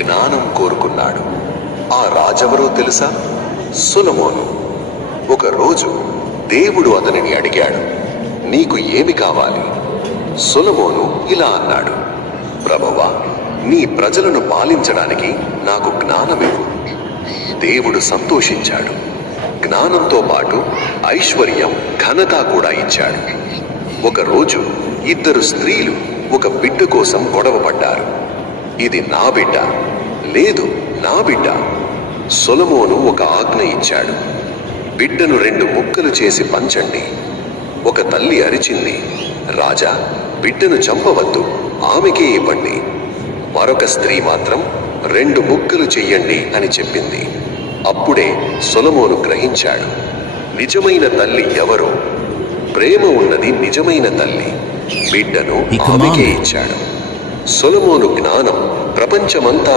జ్ఞానం కోరుకున్నాడు. ఆ రాజెవరో తెలుసా? సొలొమోను. ఒకరోజు దేవుడు అతనిని అడిగాడు, నీకు ఏమి కావాలి? సొలొమోను ఇలా అన్నాడు, ప్రభువా, నీ ప్రజలను పాలించడానికి నాకు జ్ఞానమివ్వు. దేవుడు సంతోషించాడు. జ్ఞానంతో పాటు ఐశ్వర్యం, ఘనత కూడా ఇచ్చాడు. ఒకరోజు ఇద్దరు స్త్రీలు ఒక బిడ్డ కోసం గొడవ పడ్డారు. ఇది నా బిడ్డ, లేదు నా బిడ్డ. సొలొమోను ఒక ఆజ్ఞ ఇచ్చాడు, బిడ్డను 2 ముక్కలు చేసి పంచండి. ఒక తల్లి అరిచింది, రాజా, బిడ్డను చంపవద్దు, ఆమెకే ఇవ్వండి. మరొక స్త్రీ మాత్రం 2 ముక్కలు చెయ్యండి అని చెప్పింది. అప్పుడే సొలొమోను గ్రహించాడు, నిజమైన తల్లి ఎవరో. ప్రేమ ఉన్నది నిజమైన తల్లి. బిడ్డను ఆమెకే ఇచ్చాడు. సొలొమోను జ్ఞానం ప్రపంచమంతా